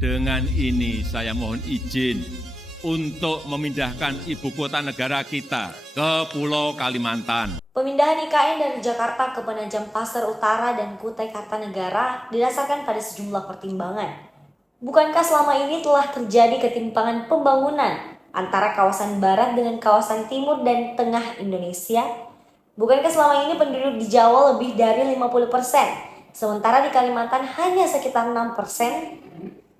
Dengan ini saya mohon izin untuk memindahkan ibu kota negara kita ke Pulau Kalimantan. Pemindahan IKN dari Jakarta ke Penajam Pasir Utara dan Kutai Kartanegara didasarkan pada sejumlah pertimbangan. Bukankah selama ini telah terjadi ketimpangan pembangunan antara kawasan barat dengan kawasan timur dan tengah Indonesia? Bukankah selama ini penduduk di Jawa lebih dari 50%, sementara di Kalimantan hanya sekitar 6%?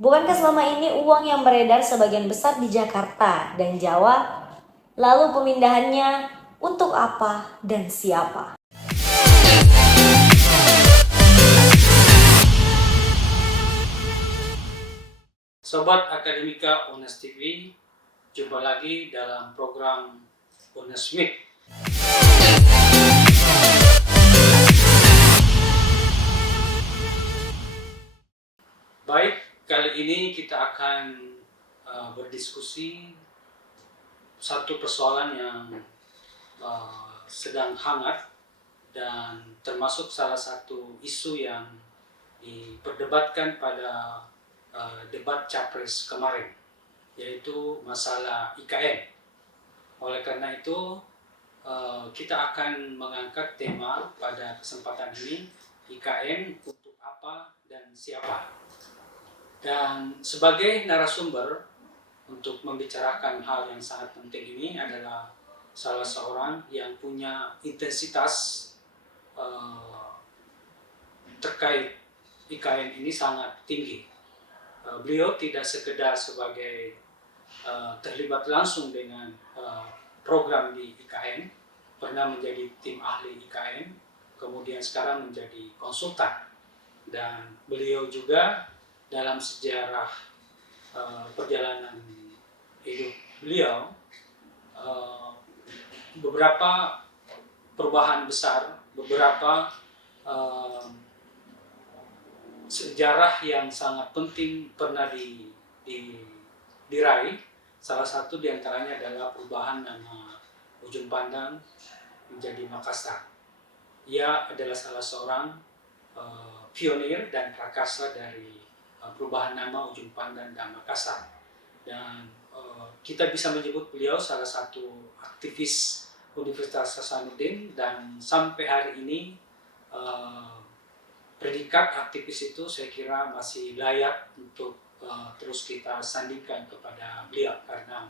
Bukankah selama ini uang yang beredar sebagian besar di Jakarta dan Jawa? Lalu pemindahannya untuk apa dan siapa? Sobat Akademika UNES TV, jumpa lagi dalam program UNES Meet. Baik, kali ini kita akan berdiskusi satu persoalan yang sedang hangat dan termasuk salah satu isu yang diperdebatkan pada debat Capres kemarin, yaitu masalah IKN. Oleh karena itu, kita akan mengangkat tema pada kesempatan ini, IKN untuk apa dan siapa. Dan sebagai narasumber untuk membicarakan hal yang sangat penting ini adalah salah seorang yang punya intensitas terkait IKN ini sangat tinggi. Beliau tidak sekedar sebagai terlibat langsung dengan program di IKN, pernah menjadi tim ahli IKN, kemudian sekarang menjadi konsultan. Dan beliau juga dalam sejarah perjalanan hidup beliau, beberapa perubahan besar, beberapa sejarah yang sangat penting pernah diraih. Salah satu diantaranya adalah perubahan nama Ujung Pandang menjadi Makassar. Ia adalah salah seorang pionir dan prakarsa dari perubahan nama Ujung Pandang dan Makassar. Dan kita bisa menyebut beliau salah satu aktivis Universitas Hasanuddin, dan sampai hari ini predikat aktivis itu saya kira masih layak untuk terus kita sandingkan kepada beliau, karena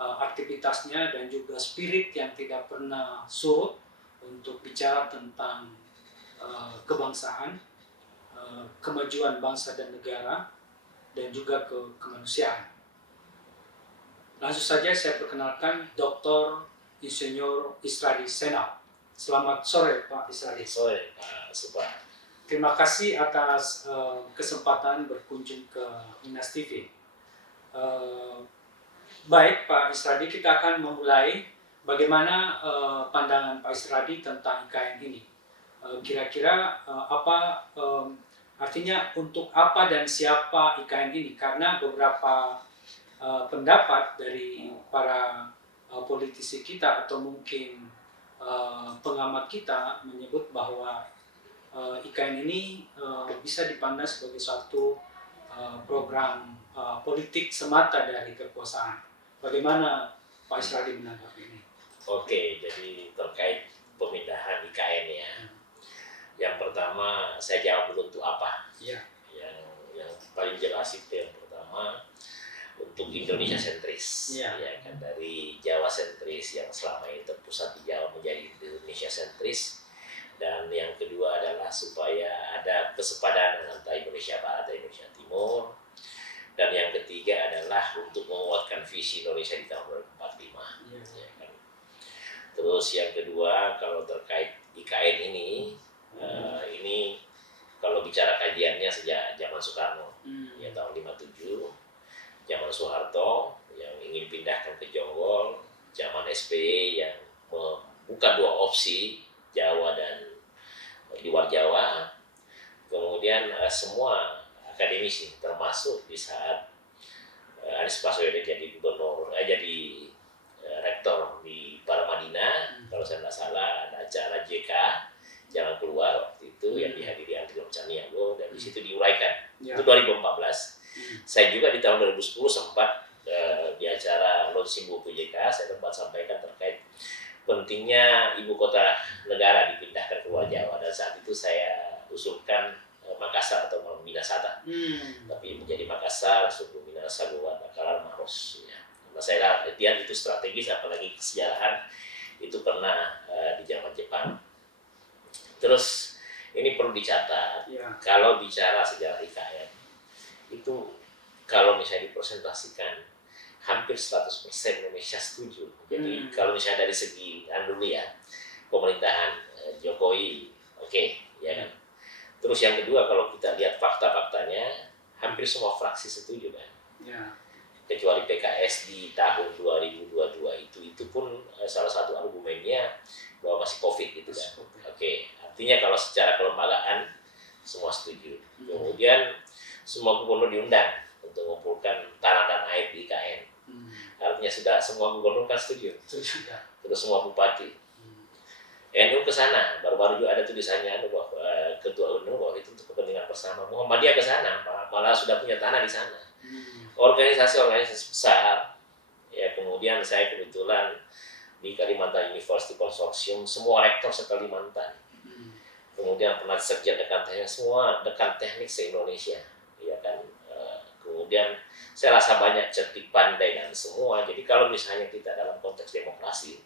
aktivitasnya dan juga spirit yang tidak pernah surut untuk bicara tentang kebangsaan, kemajuan bangsa dan negara, dan juga kemanusiaan. Langsung saja saya perkenalkan Dr. Insinyur Isradi Senal. Selamat sore Pak Isradi. Sore Pak Subhan. Terima kasih atas kesempatan berkunjung ke UNES TV. Baik Pak Isradi, kita akan memulai bagaimana pandangan Pak Isradi tentang IKN ini. Kira-kira apa artinya untuk apa dan siapa IKN ini? Karena beberapa pendapat dari para politisi kita atau mungkin pengamat kita menyebut bahwa IKN ini bisa dipandang sebagai suatu program politik semata dari kekuasaan. Bagaimana Pak Isradi menanggapi ini? Oke, jadi terkait pemindahan IKN ya. Yang pertama saya jawab dulu untuk apa. Ya. Yang paling jelas itu yang pertama untuk Indonesia sentris. Ya. Ya kan, dari Jawa sentris yang selama ini terpusat di Jawa menjadi Indonesia sentris. Dan yang kedua adalah supaya ada kesepadanan antara Indonesia Barat dan Indonesia Timur. Dan yang ketiga adalah untuk menguatkan visi Indonesia di tahun 2045. Ya kan. Terus yang kedua, kalau terkait IKN ini kalau bicara kajiannya sejak zaman Soekarno, ya tahun 57, zaman Soeharto yang ingin pindahkan ke Jonggol, zaman SBY yang membuka dua opsi, Jawa dan di luar Jawa. Kemudian semua akademisi, termasuk di saat Anies Baswedan jadi gubernur, jadi rektor di Paramadina, kalau saya tidak salah ada acara JK Jalan Keluar waktu itu yang dihadiri Andri Caniago, dan di situ diuraikan. Itu 2014. saya juga di tahun 2010 sempat di acara launching buku JK saya sempat sampaikan terkait pentingnya ibu kota negara dipindahkan ke luar Jawa, dan saat itu saya usulkan Makassar atau Minasata, tapi menjadi Makassar, suku Minasa, buat Makalar, Maros. Ya. Karena saya lihat itu strategis, apalagi kesejarahan itu pernah di zaman Jepang. Terus ini perlu dicatat, kalau bicara sejarah IKN itu kalau misalnya dipresentasikan hampir 100% Indonesia setuju. Jadi kalau misalnya dari segi dulu ya pemerintahan Jokowi, oke, ya kan. Terus yang kedua kalau kita lihat fakta-faktanya hampir semua fraksi setuju kan. Kecuali PKS di tahun 2022 itu pun salah satu argumennya bahwa masih COVID gitu kan. Oke, artinya kalau secara kelembagaan semua setuju. Kemudian semua gubernur diundang untuk mengumpulkan tanah dan air di IKN. Artinya sudah semua gubernur kan setuju. Terus semua bupati. NU ke sana, baru-baru juga ada tulisannya bahwa ketua NU bahwa itu untuk kepentingan bersama. Muhammadiyah ke sana, malah sudah punya tanah di sana. Organisasi-organisasi besar. Ya, kemudian saya kebetulan di Kalimantan University Consortium, semua rektor se-Kalimantan. Kemudian pernah sekjen dekan teknik, semua dekan teknik se-Indonesia. Ya kan. Kemudian saya rasa banyak cerdik pandai dan semua. Jadi kalau misalnya kita dalam konteks demokrasi,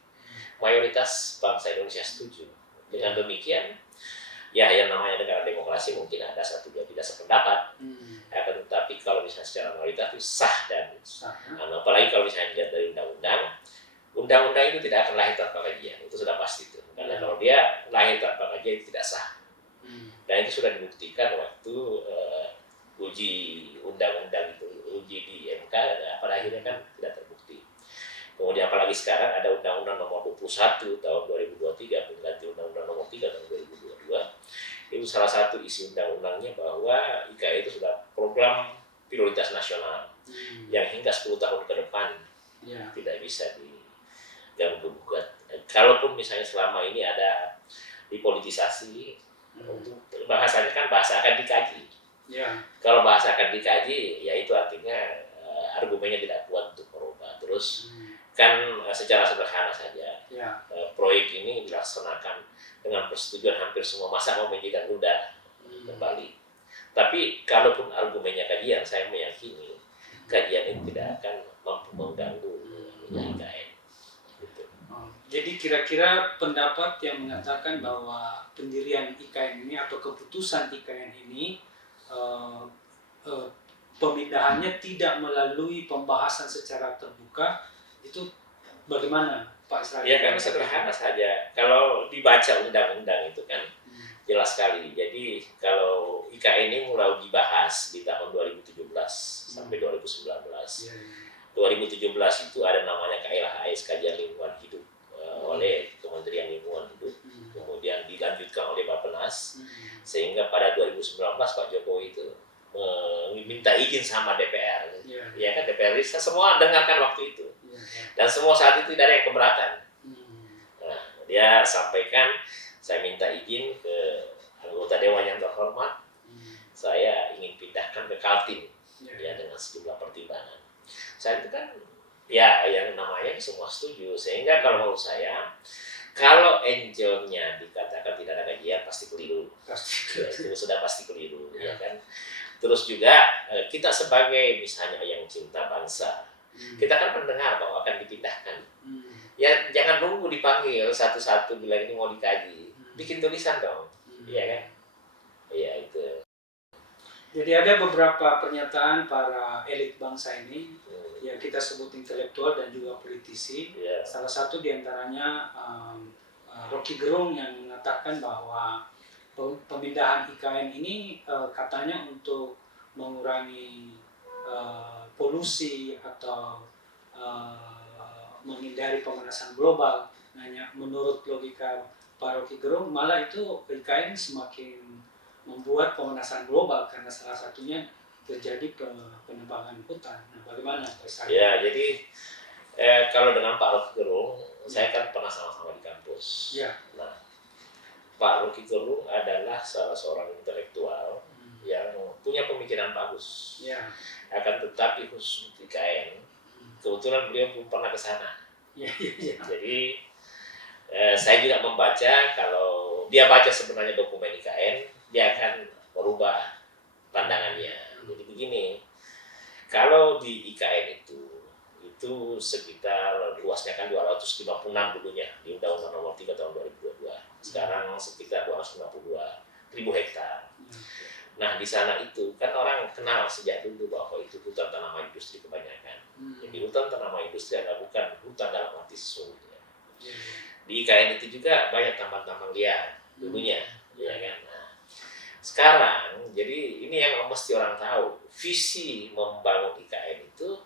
mayoritas bangsa Indonesia setuju. Dengan demikian, ya yang namanya negara demokrasi mungkin ada satu dua tidak sependapat. Akan tetapi kalau misalnya secara mayoritas itu sah dan apalagi kalau misalnya dilihat dari undang-undang itu tidak akan lahir tanpa kajian, itu sudah pasti itu. Karena kalau dia lahir tanpa kajian itu tidak sah. Dan itu sudah dibuktikan waktu uji undang-undang itu, uji di MK, pada akhirnya kan tidak terbukti. Kemudian apalagi sekarang ada Undang-Undang Nomor 21 tahun 2023 pengganti Undang-Undang Nomor 3 tahun 2022. Itu salah satu isi undang-undangnya bahwa IKN itu sudah program prioritas nasional yang hingga 10 tahun ke depan tidak bisa diganggu gugat. Kalaupun misalnya selama ini ada dipolitisasi, untuk bahasanya kan bahasa akan dikaji. Kalau bahasa akan dikaji, ya itu artinya argumennya tidak kuat untuk merubah. Terus kan secara sederhana saja, proyek ini dilaksanakan dengan persetujuan hampir semua, masa mau menjadikan ludah kembali. Tapi kalaupun argumennya kajian, saya meyakini kajian itu tidak akan mampu mengganggu IKN. Gitu. Jadi kira-kira pendapat yang mengatakan bahwa pendirian IKN ini atau keputusan IKN ini pemindahannya tidak melalui pembahasan secara terbuka, itu bagaimana Pak Israel? Ya kan sederhana saja. Kalau dibaca undang-undang itu kan jelas sekali. Jadi kalau IKN ini mulai dibahas di tahun 2017 sampai 2019. 2017 itu ada namanya KLHS, Kajian Lingkungan Hidup oleh Kementerian Lingkungan Hidup. Kemudian dilanjutkan oleh Bappenas. Sehingga pada 2019 Pak Jokowi itu meminta izin sama DPR. Ya kan DPR kita semua dengarkan waktu itu. Dan semua saat itu tidak ada yang keberatan. Nah, dia sampaikan, saya minta izin ke anggota Dewan yang terhormat, saya ingin pindahkan ke Kaltim, ya dengan sejumlah pertimbangan. Saat itu kan, ya yang namanya semua setuju. Sehingga kalau menurut saya, kalau angelnya dikatakan tidak ada kajian, pasti keliru. Ya, itu sudah pasti keliru, ya kan. Terus juga kita sebagai misalnya yang cinta bangsa, kita kan mendengar bahwa akan dipindahkan. Ya jangan nunggu dipanggil satu-satu bila ini mau dikaji. Bikin tulisan dong. Iya kan? Iya itu. Jadi ada beberapa pernyataan para elit bangsa ini yang kita sebut intelektual dan juga politisi. Salah satu diantaranya Rocky Gerung yang mengatakan bahwa pemindahan IKN ini katanya untuk mengurangi polusi atau menghindari pemanasan global. Hanya menurut logika Pak Rocky Gerung, malah itu IKN semakin membuat pemanasan global karena salah satunya terjadi penebangan hutan. Nah, bagaimana Pak Israel? Ya, jadi kalau dengan Pak Rocky Gerung, saya kan pernah sama-sama di kampus. Nah, Pak Rocky Gerung adalah salah seorang intelektual yang punya pemikiran bagus. Ya. Akan tetapi khusus IKN, kebetulan beliau belum pernah ke sana. Ya, ya, ya. Jadi saya juga membaca, kalau dia baca sebenarnya dokumen IKN, dia akan merubah pandangannya. Jadi begini, kalau di IKN itu sekitar luasnya kan 256 dulunya di Undang-Undang Nomor 3 tahun 2022. Sekarang sekitar 252.000 hektar. Nah, di sana itu kan orang kenal sejak dulu bahwa itu hutan tanaman industri kebanyakan. Jadi hutan tanaman industri adalah bukan hutan dalam arti sesungguhnya. Di IKN itu juga banyak taman-taman liar dulunya, ya kan. Nah, sekarang jadi ini yang mesti orang tahu, visi membangun IKN itu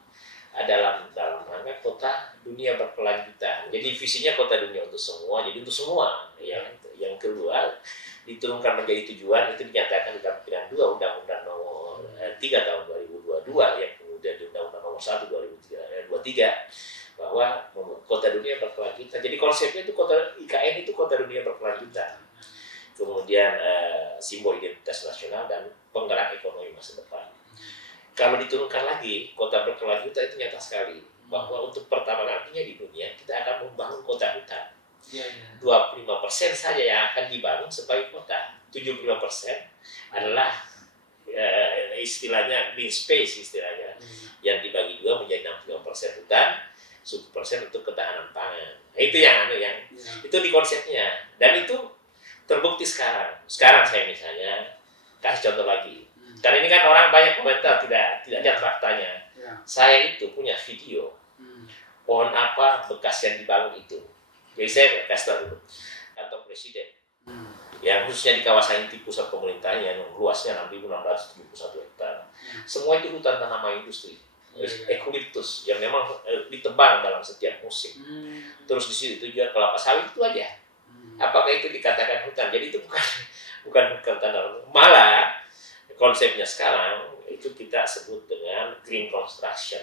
adalah dalam rangka kota dunia berkelanjutan. Jadi visinya kota dunia untuk semua, jadi untuk semua. Ya. Yang kedua, diturunkan menjadi tujuan itu dinyatakan di dalam Pidana 2 Undang-Undang Nomor 3 tahun 2022 yang kemudian di Undang-Undang Nomor 1 2023 bahwa kota dunia berkelanjutan. Jadi konsepnya itu kota IKN itu kota dunia berkelanjutan. Kemudian simbol identitas nasional dan penggerak ekonomi masa depan. Kalau diturunkan lagi kota berkelanjutan itu nyata sekali bahwa untuk pertama kalinya di dunia kita akan membangun kota hutan. 25% saja yang akan dibangun sebagai kota. 75% adalah istilahnya green space istilahnya, yang dibagi dua menjadi 65% hutan, 10% untuk ketahanan pangan. Nah, itu yang itu di konsepnya, dan itu terbukti sekarang. Sekarang saya misalnya kasih contoh lagi. Karena ini kan orang banyak komentar tidak lihat faktanya. Saya itu punya video pohon apa bekas yang dibangun itu. Jadi saya kasih tahu dulu, kantor presiden yang khususnya di kawasan inti pusat pemerintahan yang luasnya 6.671 hektar. Semua itu hutan tanaman industri, eukaliptus yang memang ditebang dalam setiap musim. Terus di situ juga kelapa sawit itu aja. Apakah itu dikatakan hutan? Jadi itu bukan hutan tanaman. Malah konsepnya sekarang itu kita sebut dengan green construction.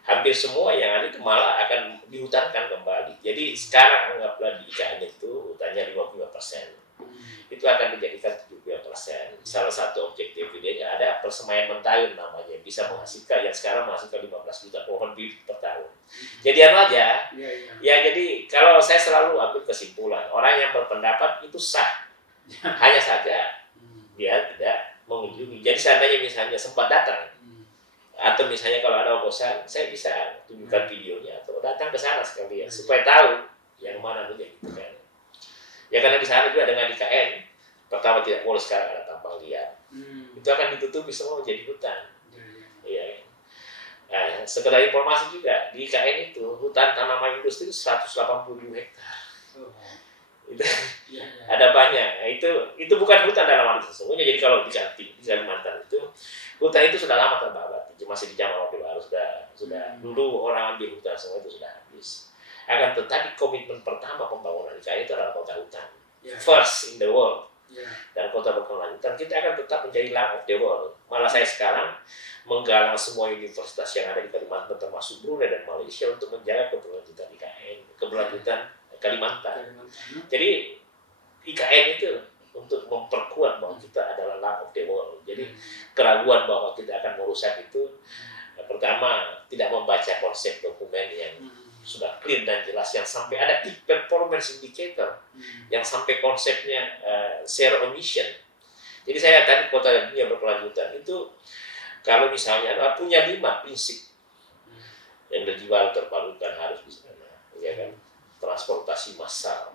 Hampir semua yang ada itu malah akan dihutankan kembali. Jadi sekarang anggaplah di IKN itu hutannya 55%. Itu akan dijadikan 70%. Salah satu objektif videonya ada persemaian mentayun namanya, bisa menghasilkan, yang sekarang menghasilkan 15 juta pohon bibit per tahun. Jadi apa aja? Ya jadi kalau saya selalu ambil kesimpulan, orang yang berpendapat itu sah. Hanya saja dia tidak mengunjungi. Jadi seandainya misalnya sempat datang, atau misalnya kalau ada bosan, saya bisa tunjukkan videonya atau datang ke sana sekalian supaya tahu yang mana dulu gitu kan. Ya karena di sana juga dengan IKN, pertama tidak boleh sekarang ada tambang liar. Itu akan ditutupi semua menjadi hutan. Iya. Nah, sekedar informasi juga, di IKN itu hutan tanaman industri itu 180.000 hektar. Itu ada banyak. Nah, itu bukan hutan dalam arti sesungguhnya. Jadi kalau di Kalimantan itu hutan itu sudah lama terbabit, masih di zaman Orde Baru sudah dulu orang ambil hutan semua itu sudah habis. Akan tetapi komitmen pertama pembangunan IKN itu adalah kota hutan, first in the world, dan kota berkelanjutan. Kita akan tetap menjadi land of the world. Malah saya sekarang menggalang semua universitas yang ada di Kalimantan termasuk Brunei dan Malaysia untuk menjaga keberlanjutan IKN, keberlanjutan Kalimantan. Jadi IKN itu untuk memperkuat bahwa kita adalah land of the world. Jadi keraguan bahwa kita akan merusak itu, pertama tidak membaca konsep dokumen yang sudah clear dan jelas, yang sampai ada key performance indicator, yang sampai konsepnya zero emission. Jadi saya tadi kota dunia berkelanjutan itu kalau misalnya punya 5 prinsip yang dijual terbarukan harus di sana, ya kan? Transportasi massal,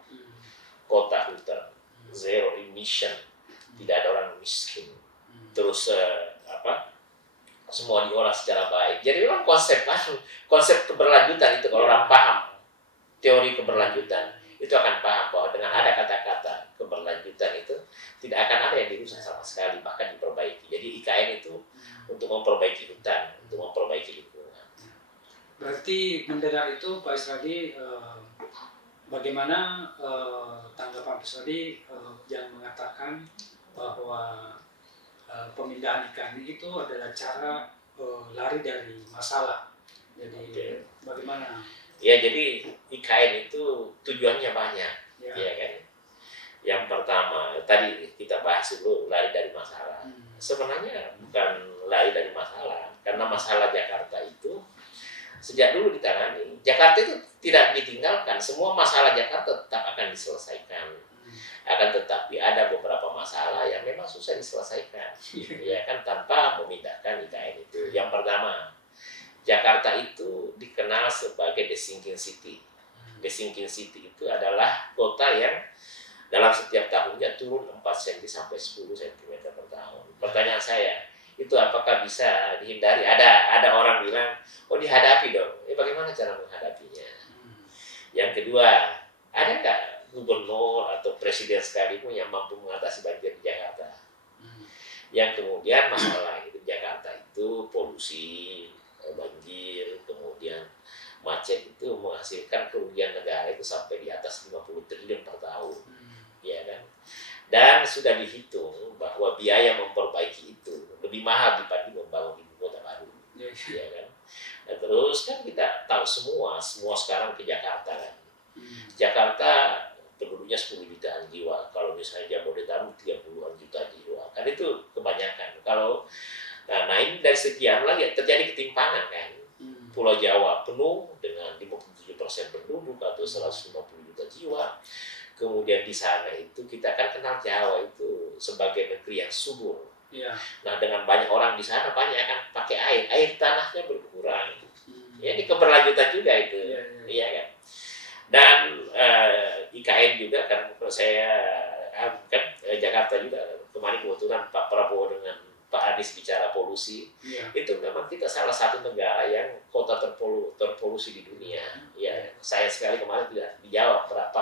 kota hutan, zero emission, tidak ada orang miskin, terus semua diolah secara baik. Jadi memang konsep keberlanjutan itu, kalau orang paham teori keberlanjutan itu akan paham bahwa dengan ada kata-kata keberlanjutan itu tidak akan ada yang dirusak sama sekali, bahkan diperbaiki. Jadi IKN itu untuk memperbaiki hutan, untuk memperbaiki lingkungan. Berarti mendengar itu Pak Isradi, bagaimana tanggapan Pak Isradi yang mengatakan bahwa pemindahan IKN itu adalah cara lari dari masalah. Jadi bagaimana? Ya, jadi IKN itu tujuannya banyak, ya kan. Yang pertama tadi kita bahas dulu, lari dari masalah. sebenarnya bukan lari dari masalah, karena masalah Jakarta itu sejak dulu ditangani. Jakarta itu tidak ditinggalkan, semua masalah Jakarta tetap akan diselesaikan. Akan tetapi ada beberapa masalah yang memang susah diselesaikan, ya kan, tanpa memindahkan IKN itu. Yang pertama, Jakarta itu dikenal sebagai the sinking city. The sinking city itu adalah kota yang dalam setiap tahunnya turun 4 cm sampai 10 cm per tahun. Pertanyaan saya, itu apakah bisa dihindari? Ada orang bilang, oh dihadapi dong. Bagaimana cara menghadapinya? Yang kedua, ada nggak gubernur atau presiden sekalipun yang mampu mengatasi banjir di Jakarta? Yang kemudian masalah itu Jakarta itu polusi, banjir, kemudian macet itu menghasilkan kerugian negara itu sampai di atas 50 triliun per tahun, ya kan? Dan sudah dihitung bahwa biaya memperbaiki itu lebih mahal dibanding membangun ibu kota baru, ya kan? Nah, terus kan kita tahu semua sekarang ke Jakarta kan. Jakarta penduduknya 10 jutaan jiwa. Kalau misalnya Jabodetabek 30-an juta jiwa. Kan itu kebanyakan. Nah ini dari sekian lagi terjadi ketimpangan kan. Pulau Jawa penuh dengan 57% penduduk atau 150 juta jiwa. Kemudian di sana itu kita kan kenal Jawa itu sebagai negeri yang subur. Ya. Nah dengan banyak orang di sana banyak akan pakai air tanahnya berkurang. Ya ini keberlanjutan juga itu, iya kan. Dan IKN juga kan saya kan Jakarta juga kemarin kebetulan Pak Prabowo dengan Pak Anies bicara polusi, itu memang kita salah satu negara yang kota terpolusi di dunia. Ya saya sekali kemarin tidak dijawab berapa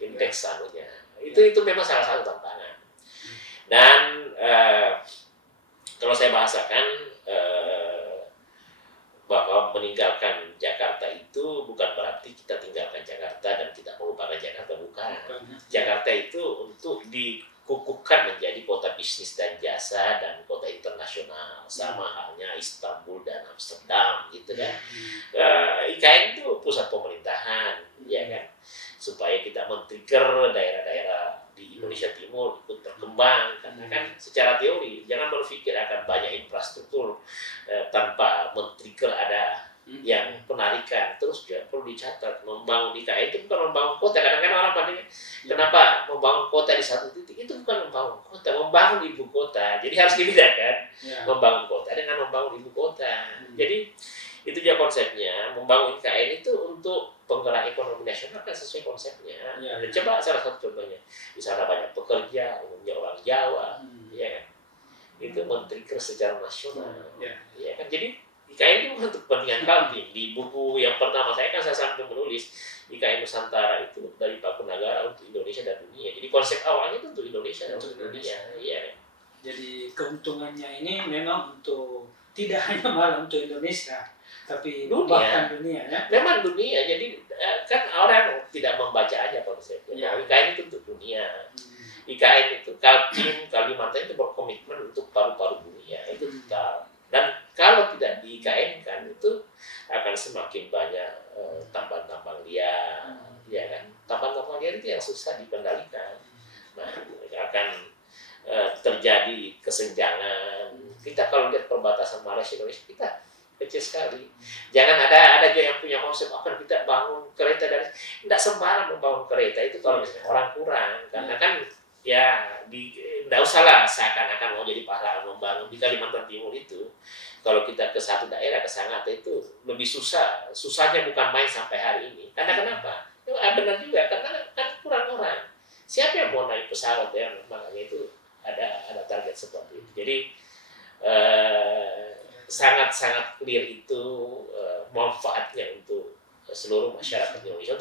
indeks anunya. Itu memang salah satu tantangan. Dan kalau saya bahasakan bahwa meninggalkan Jakarta itu bukan berarti kita tinggalkan Jakarta dan kita melupakan Jakarta, bukan. Jakarta itu untuk dikukuhkan menjadi kota bisnis dan jasa dan kota internasional, sama halnya Istanbul dan Amsterdam gitu kan. IKN itu pusat pemerintahan, ya kan, supaya kita men-trigger daerah-daerah di Indonesia Timur ikut berkembang, karena kan secara teori jangan berpikir akan banyak infrastruktur tanpa men-trigger ada yang penarikan. Terus juga perlu dicatat, membangun IKN itu bukan membangun kota. Kadang-kadang orang pandang kenapa membangun kota di satu titik, itu bukan membangun kota, membangun ibu kota. Jadi harus dibedakan membangun kota dengan membangun ibu kota. Jadi itu dia konsepnya. Membangun IKN itu untuk penggerak ekonomi nasional kan sesuai konsepnya. Coba salah satu contohnya, di sana banyak pekerja, umumnya orang Jawa, ya kan? Itu men-trigger secara nasional, ya kan? Jadi IKN itu bukan untuk kepentingan Kaltim. Di buku yang pertama saya sampai menulis IKN Nusantara itu dari Paku Nagara untuk Indonesia dan dunia. Jadi konsep awalnya itu untuk Indonesia dan untuk dunia. Ya. Jadi keuntungannya ini memang untuk tidak hanya malah untuk Indonesia, tapi bahkan dunia ya. Memang dunia. Jadi kan orang tidak membaca aja konsepnya. IKN itu untuk dunia. IKN itu Kaltim, Kalimantan itu berkomitmen untuk paru-paru dunia. Itu tetap. Dan kalau tidak di IKN kan itu akan semakin banyak tambang-tambang liar, ya kan. Tambang-tambang liar itu yang susah dikendalikan. Nah, akan terjadi kesenjangan. Kita kalau lihat perbatasan Malaysia Indonesia, kita kecil sekali. Jangan ada aja yang punya konsep akan kita bangun kereta dari tidak sembarang membangun kereta itu kalau misalnya orang kurang, karena kan ya tidak usahlah seakan-akan mau jadi pahlawan membangun di Kalimantan Timur itu. Kalau kita ke satu daerah, ke Sangatta itu lebih susah. Susahnya bukan main sampai hari ini. Karena kenapa? Benar juga, karena kan kurang orang. Siapa yang mau naik pesawat ya? Makanya itu ada target seperti itu. Jadi sangat-sangat clear itu manfaatnya untuk seluruh masyarakat Indonesia,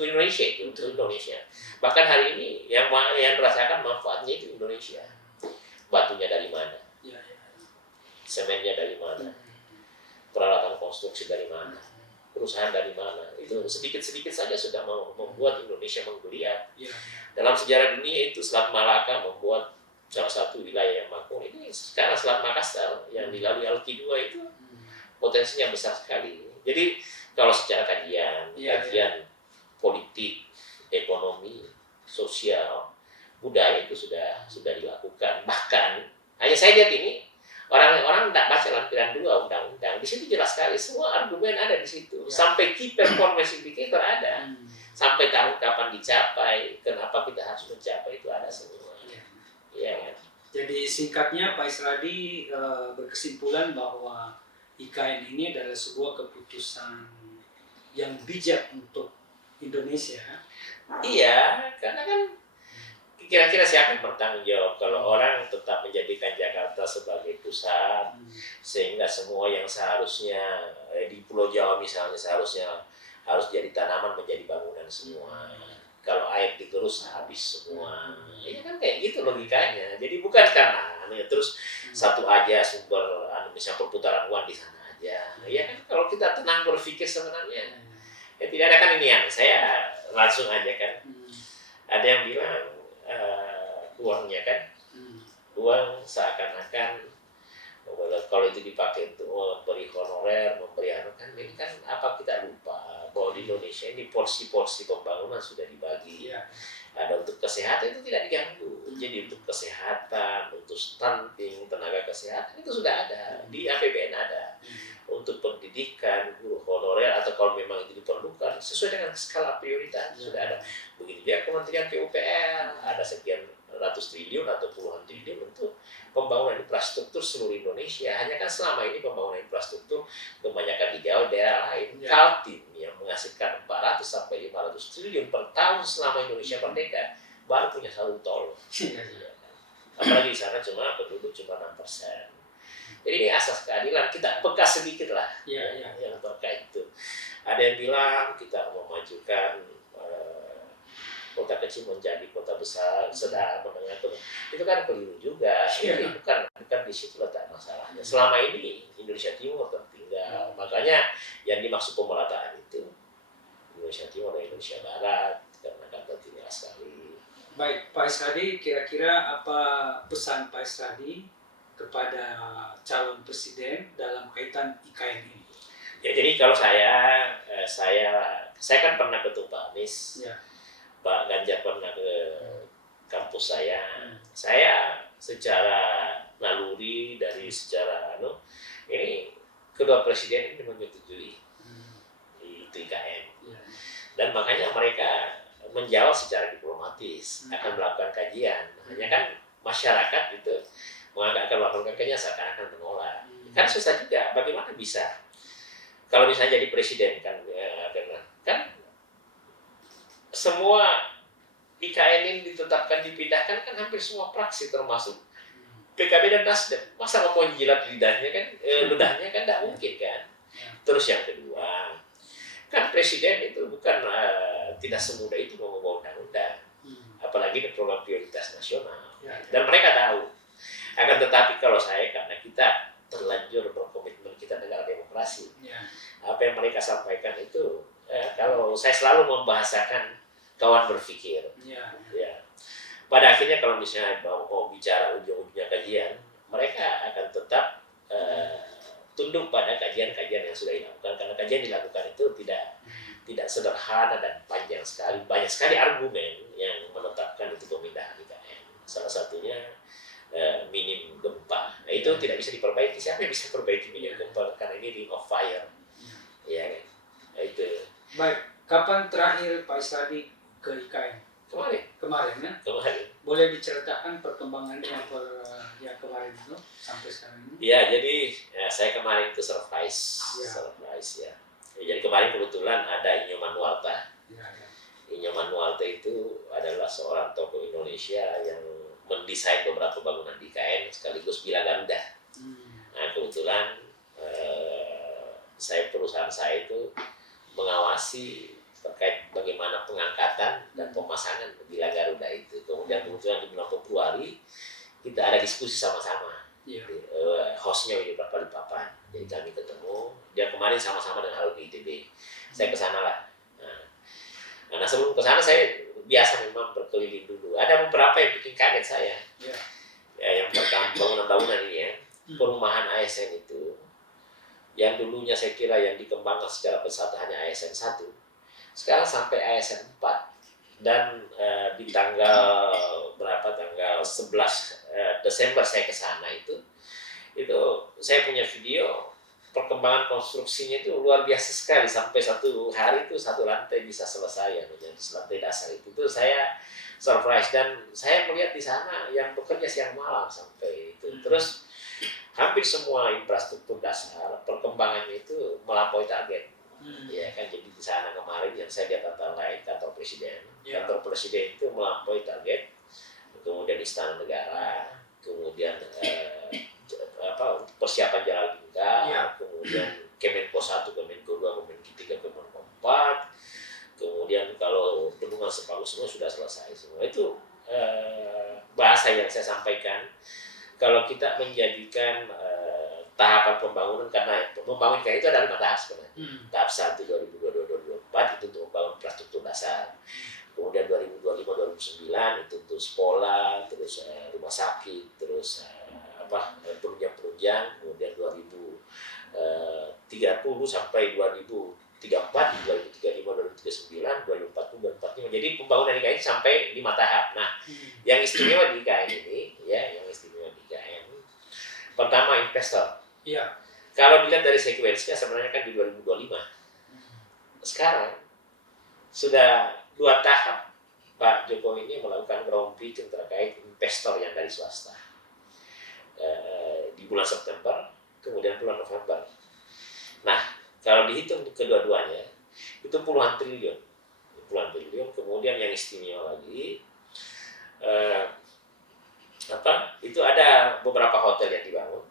untuk Indonesia. Bahkan hari ini yang merasakan manfaatnya itu Indonesia. Batunya dari mana? Semennya dari mana? Peralatan konstruksi dari mana? Perusahaan dari mana? Itu sedikit-sedikit saja sudah membuat Indonesia menggeliat. Dalam sejarah dunia itu Selat Malaka membuat salah satu wilayah yang makmur. Ini sekarang Selat Makassar yang dilalui Alki II itu potensinya besar sekali. Jadi kalau secara kajian politik, ekonomi, sosial, budaya itu sudah dilakukan. Bahkan hanya saya lihat ini Orang tidak baca lampiran 2 undang-undang. Di situ jelas sekali semua argumen ada di situ. Ya. Sampai key performance indicator ada. Hmm. Sampai tahun kapan dicapai, kenapa kita harus mencapai itu ada semua. Ya. Iya kan? Jadi singkatnya Pak Isradi berkesimpulan bahwa IKN ini adalah sebuah keputusan yang bijak untuk Indonesia. Iya, karena kan kira-kira siapa yang bertanggung jawab kalau orang tetap menjadikan Jakarta sebagai pusat, sehingga semua yang seharusnya di Pulau Jawa misalnya seharusnya harus jadi tanaman menjadi bangunan semua. Kalau air digerus habis semua. Ya kan kayak gitu logikanya. Jadi bukan karena terus satu aja sumber misalnya perputaran uang di sana aja. Ya kan kalau kita tenang berpikir sebenarnya ya tidak ada kan ini yang saya langsung aja kan. Ada yang bilang uangnya kan, uang seakan-akan kalau itu dipakai untuk memberi honorer, memberi kan ini kan apa kita lupa bahwa di Indonesia ini porsi-porsi pembangunan sudah dibagi. Ya. Ada untuk kesehatan itu tidak diganggu. Jadi untuk kesehatan, untuk stunting, tenaga kesehatan itu sudah ada di APBN ada. Untuk pendidikan, guru honorer atau kalau memang itu diperlukan sesuai dengan skala prioritas sudah ada. Begitu juga Kementerian PUPR ada sekian ratus triliun atau puluhan triliun untuk pembangunan infrastruktur seluruh Indonesia. Hanya kan selama ini pembangunan infrastruktur kebanyakan di Jawa daerah lain. Kaltim yang menghasilkan 400 sampai 500 triliun per tahun selama Indonesia merdeka baru punya satu tol. Apalagi di sana cuma penduduk cuma 6%. Jadi ini asas keadilan kita bekas sedikit lah yang terkait itu. Ada yang bilang kita memajukan kota kecil menjadi kota besar, sedang menengah itu kan keliru juga. Ini bukan di situ letak masalahnya. Selama ini Indonesia Timur tertinggal, makanya yang dimaksud pemerataan itu Indonesia Timur dan Indonesia Barat karena kan tertinggal sekali. Baik, Pak Isradi, kira-kira apa pesan Pak Isradi kepada calon presiden dalam kaitan IKN ini? Ya jadi kalau saya kan pernah ketemu Pak Anies. Ya. Pak Ganjar pernah ke kampus saya. Saya secara naluri dari secara ini kedua presiden ini menyetujui itu IKN. Dan makanya mereka menjawab secara diplomatis akan melakukan kajian. Hanya kan masyarakat itu menganggap akan melakukan kajian seakan-akan menolak. Kan susah juga. Bagaimana bisa? Kalau misalnya jadi presiden kan semua IKN ini ditetapkan dipindahkan kan hampir semua fraksi termasuk PKB dan Nasdem. Masa mau jilat lidahnya kan ludahnya kan tidak mungkin kan. Terus yang kedua kan presiden itu bukan tidak semudah itu mengubah undang-undang, apalagi ini program prioritas nasional. Dan mereka tahu. Akan tetapi kalau saya karena kita terlanjur berkomitmen kita negara demokrasi, apa yang mereka sampaikan itu kalau saya selalu membahasakan kawan berpikir. Ya. Pada akhirnya kalau misalnya mau bicara ujung-ujungnya kajian, mereka akan tetap tunduk pada kajian-kajian yang sudah dilakukan karena kajian dilakukan itu tidak sederhana dan panjang sekali, banyak sekali argumen yang menetapkan itu pemindahan IKN. Salah satunya minim gempa. Nah, itu tidak bisa diperbaiki. Siapa yang bisa perbaiki minim gempa karena ini ring of fire. Ya kan? Itu. Baik, kapan terakhir Pak Isradi ke IKN? Kemarin kan? Kemarin. Boleh diceritakan perkembangannya yang kemarin itu sampai sekarang ini? Ya, jadi saya kemarin itu surprise ya. Jadi kemarin kebetulan ada Inyo Manuarta. Inyo Manuarta itu adalah seorang tokoh Indonesia yang mendesain beberapa bangunan di IKN sekaligus Bila Garuda. Nah, kebetulan perusahaan saya itu mengawasi terkait bagaimana pengangkatan dan pemasangan Bila Garuda itu. Kemudian kebetulan di bulan Februari kita ada diskusi sama-sama. Hostnya ini Pak Balikpapan. Jadi kami ketemu. Dia kemarin sama-sama dengan alumni ITB. Saya ke sana lah. Nah, sebelum ke sana saya biasa memang berkeliling dulu. Ada beberapa yang bikin kaget saya. Ya, yang pertama bangunan-bangunan ini ya. Perumahan ASN itu yang dulunya saya kira yang dikembangkan secara pesat hanya ASN 1. Sekarang sampai ASN 4. Dan di tanggal 11 Desember saya ke sana itu itu saya punya video perkembangan konstruksinya itu luar biasa sekali, sampai satu hari itu satu lantai bisa selesai ya, jadi lantai dasar itu saya surprise, dan saya melihat di sana yang bekerja siang malam sampai itu. Terus hampir semua infrastruktur dasar perkembangannya itu melampaui target. Ya kan, jadi di sana kemarin yang saya lihat data lain kantor presiden itu melampaui target, kemudian istana negara, kemudian persiapan jalan tinggal, kemudian Kemenko 1, Kemenko 2, Kemenko 3, Kemenko 4, kemudian kalau bendungan Sepaku semua sudah selesai semua. Itu bahasa yang saya sampaikan, kalau kita menjadikan tahapan pembangunan, karena membangun kayak itu ada 5 tahap sebenarnya. Tahap 1 2022-2024 itu untuk membangun infrastruktur dasar. Kemudian 2025-2029 itu untuk sekolah, terus rumah sakit, terus penunjang. Kemudian 2030 sampai 2034, 2035, 2039, 2040, 2045. Jadi pembangunan IKN sampai 5 tahap. Nah, yang istimewa di IKN ini, ya, pertama investor. Iya. Kalau dilihat dari sekuensinya sebenarnya kan di 2025. Sekarang sudah 2 tahap Pak Jokowi ini melakukan groundbreaking terkait investor yang dari swasta. Di bulan September, kemudian bulan November. Nah, kalau dihitung kedua-duanya itu puluhan triliun. Kemudian yang istimewa lagi, itu ada beberapa hotel yang dibangun,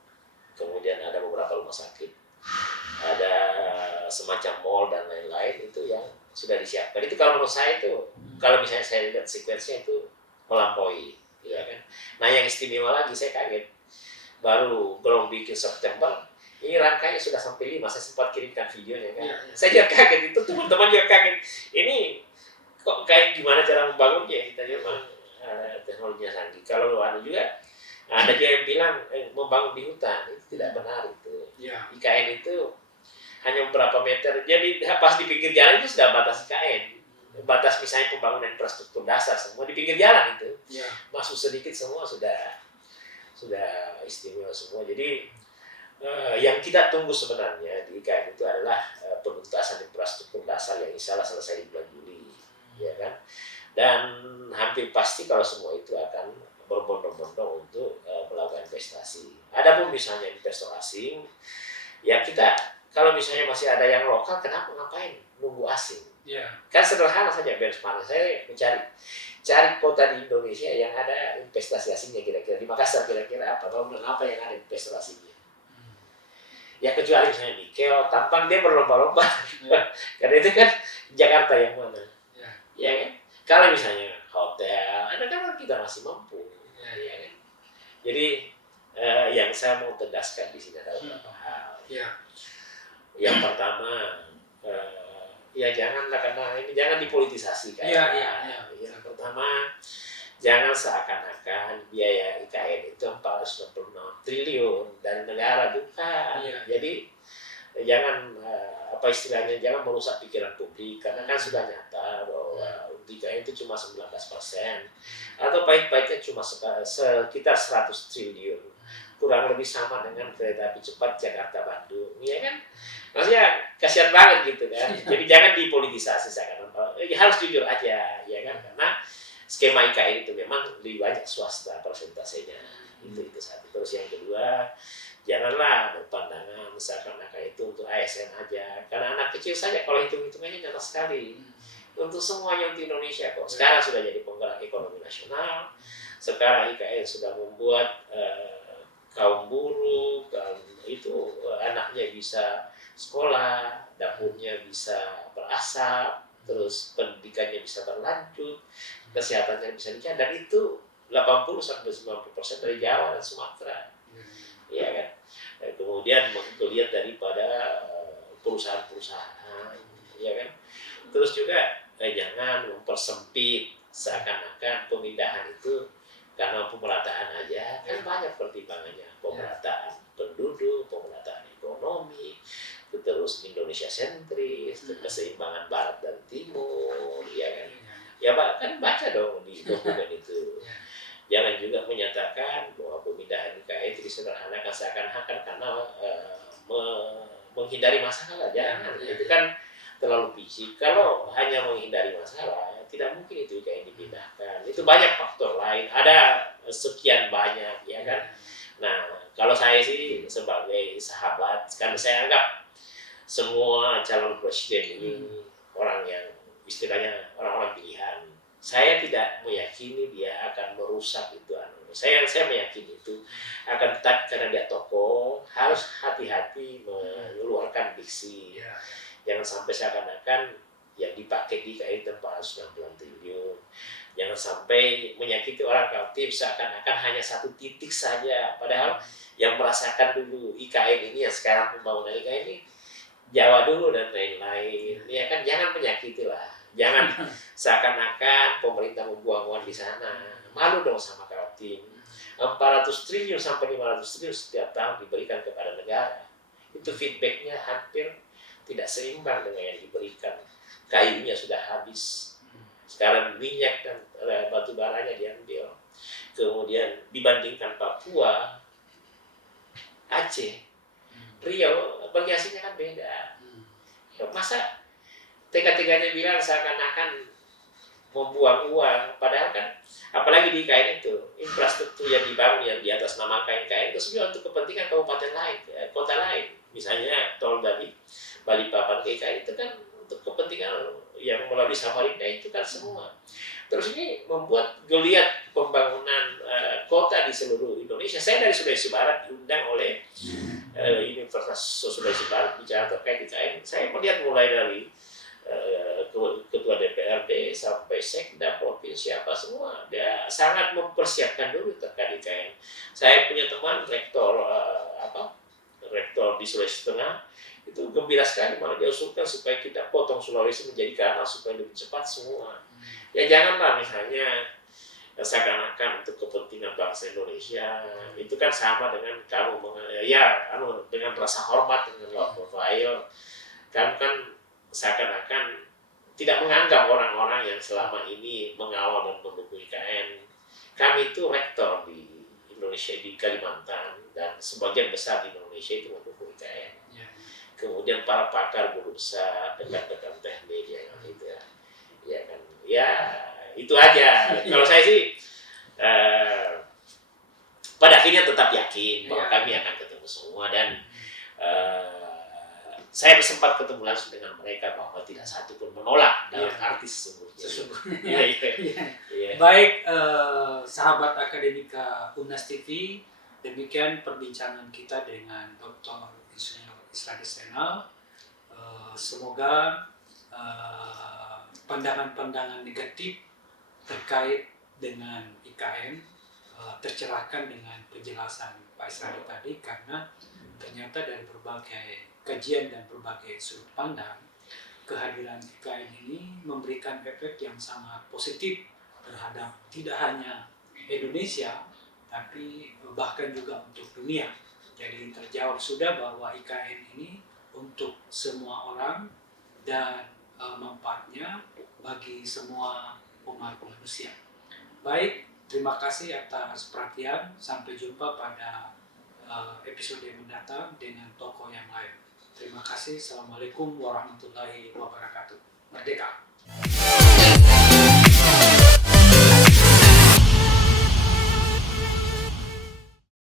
kemudian ada beberapa rumah sakit, ada semacam mall dan lain-lain itu yang sudah disiapkan. Itu kalau menurut saya itu, kalau misalnya saya lihat sekuensinya itu melampaui, ya kan. Nah, yang istimewa lagi saya kaget, baru groundbreaking September, ini rangkaiannya sudah sampai 5. Saya sempat kirimkan videonya kan. Saya juga kaget, itu teman-teman juga kaget. Ini kok kayak gimana cara membangunnya? Kita memang teknologinya canggih. Kalau juga ada juga yang bilang membangun di hutan, itu tidak benar itu. IKN itu hanya beberapa meter. Jadi pas di pinggir jalan itu sudah batas IKN. Batas misalnya pembangunan infrastruktur dasar semua di pinggir jalan itu. Masuk sedikit semua sudah istimewa semua. Jadi yang kita tunggu sebenarnya di IKN itu adalah penuntasan infrastruktur dasar yang insya Allah selesai di bulan Juli, ya kan? Dan hampir pasti kalau semua itu akan berbondong-bondong untuk melakukan investasi. Adapun misalnya investor asing, ya kita kalau misalnya masih ada yang lokal, kenapa ngapain nunggu asing? Kan sederhana saja benchmark. Saya cari kota di Indonesia yang ada investasi asingnya kira-kira. Di Makassar kira-kira apa? Bangunan apa yang ada investasi asingnya? Ya kecuali misalnya nikel, tampang dia berlomba-lomba. Karena itu kan Jakarta yang mana? Ya kan? Kalau misalnya hotel, ada kan kita masih mampu. Ya kan? Jadi yang saya mau tegaskan di sini adalah beberapa hal. Yang pertama, ya janganlah, karena ini jangan dipolitisasi kan. Yang pertama, jangan seakan-akan biaya IKN itu 466 triliun dari negara, bukan. Jadi jangan istilahnya, jangan merusak pikiran publik, karena kan sudah nyata bahwa IKN itu cuma 19%, atau pahit-pahitnya cuma sekitar 100 triliun, kurang lebih sama dengan kereta api cepat Jakarta-Bandung, ya kan? Maksudnya kasihan banget gitu kan. Jadi jangan dipolitisasi, harus jujur aja, ya kan? Karena skema IKN itu memang lebih banyak swasta persentasenya. Itu satu. Terus yang kedua, janganlah berpandangan seakan-akan itu untuk ASN aja. Karena anak kecil saja kalau hitung-hitungannya nyata sekali. Untuk semuanya untuk Indonesia kok. Sekarang sudah jadi penggerak ekonomi nasional. Sekarang IKN sudah membuat kaum buruh, itu anaknya bisa sekolah, dapurnya bisa berasap, terus pendidikannya bisa berlanjut, kesehatannya bisa dijaga, dan itu 80-90% dari Jawa dan Sumatera, ya kan? Dan kemudian melihat daripada perusahaan-perusahaan, ya kan? Terus juga jangan mempersempit seakan-akan pemindahan itu karena pemerataan aja, kan banyak pertimbangannya, pemerataan penduduk, pemerataan ekonomi, terus Indonesia sentris, keseimbangan barat dan timur, ya kan? Ya Pak, kan baca dong di dokumen itu. Jangan juga menyatakan bahwa pemindahan IKN itu disederhanakan seakan-akan menghindari masalah, jangan. Itu kan terlalu fisik. Kalau hanya menghindari masalah, tidak mungkin itu IKN dipindahkan. Itu banyak faktor lain. Ada sekian banyak, ya kan. Nah, kalau saya sih sebagai sahabat, kan saya anggap semua calon presiden ini orang yang istilahnya orang-orang pilihan. Saya tidak meyakini dia akan merusak itu. Saya meyakini itu akan tetap, karena dia tokoh harus hati-hati mengeluarkan diksi. Jangan sampai seakan-akan yang dipakai di IKN itu 460 triliun. Jangan sampai menyakiti orang aktif seakan-akan hanya satu titik saja. Padahal yang merasakan dulu IKN ini, yang sekarang pembangunan IKN ini Jawa dulu dan lain-lain. Ya kan, jangan menyakiti lah. Jangan seakan-akan pemerintah membuang uang di sana. Malu dong sama Kaltim. 400 triliun sampai 500 triliun setiap tahun diberikan kepada negara. Itu feedbacknya hampir tidak seimbang dengan yang diberikan. Kayunya sudah habis. Sekarang minyak dan batu baranya diambil. Kemudian dibandingkan Papua, Aceh, Riau, bagi hasilnya kan beda. Masa tega-teganya bilang seakan-akan membuang uang, padahal kan apalagi di IKN itu infrastruktur yang dibangun yang di atas nama IKN itu sebenarnya untuk kepentingan kabupaten lain, kota lain. Misalnya tol dari Balikpapan ke IKN itu kan untuk kepentingan yang melalui Samarinda itu kan semua. Terus ini membuat geliat pembangunan kota di seluruh Indonesia. Saya dari Sulawesi Barat diundang oleh Universitas Sulawesi Barat bicara terkait IKN. Saya melihat mulai dari ketua DPRD sampai sekda provinsi apa semua dia sangat mempersiapkan dulu terkait IKN. Saya punya teman rektor rektor di Sulawesi Tengah itu gembira sekali, malah dia usulkan supaya kita potong Sulawesi menjadi kanal supaya lebih cepat semua. Ya janganlah misalnya seakan-akan untuk kepentingan bangsa Indonesia itu kan sama dengan kamu dengan rasa hormat dengan low profile, kamu kan seakan-akan tidak menganggap orang-orang yang selama ini mengawal dan mendukung IKN. Kami itu rektor di Indonesia, di Kalimantan, dan sebagian besar di Indonesia itu mendukung IKN. Kemudian para pakar guru besar dekat-dekat teknik yang itu ya kan, ya itu aja. Kalau saya sih pada akhirnya tetap yakin bahwa kami akan ketemu semua, dan saya sempat ketemu langsung dengan mereka bahwa tidak satu pun menolak dalam arti sesungguhnya. Baik, sahabat akademika UNAS TV, demikian perbincangan kita dengan Dr. Insinyur Isradis Zainal. Semoga pandangan-pandangan negatif terkait dengan IKN tercerahkan dengan penjelasan Pak Isradis tadi, karena ternyata dari berbagai kajian dan berbagai sudut pandang, kehadiran IKN ini memberikan efek yang sangat positif terhadap tidak hanya Indonesia, tapi bahkan juga untuk dunia. Jadi terjawab sudah bahwa IKN ini untuk semua orang dan manfaatnya bagi semua umat manusia. Baik, terima kasih atas perhatian. Sampai jumpa pada episode mendatang dengan tokoh yang lain. Terima kasih. Assalamualaikum warahmatullahi wabarakatuh. Merdeka!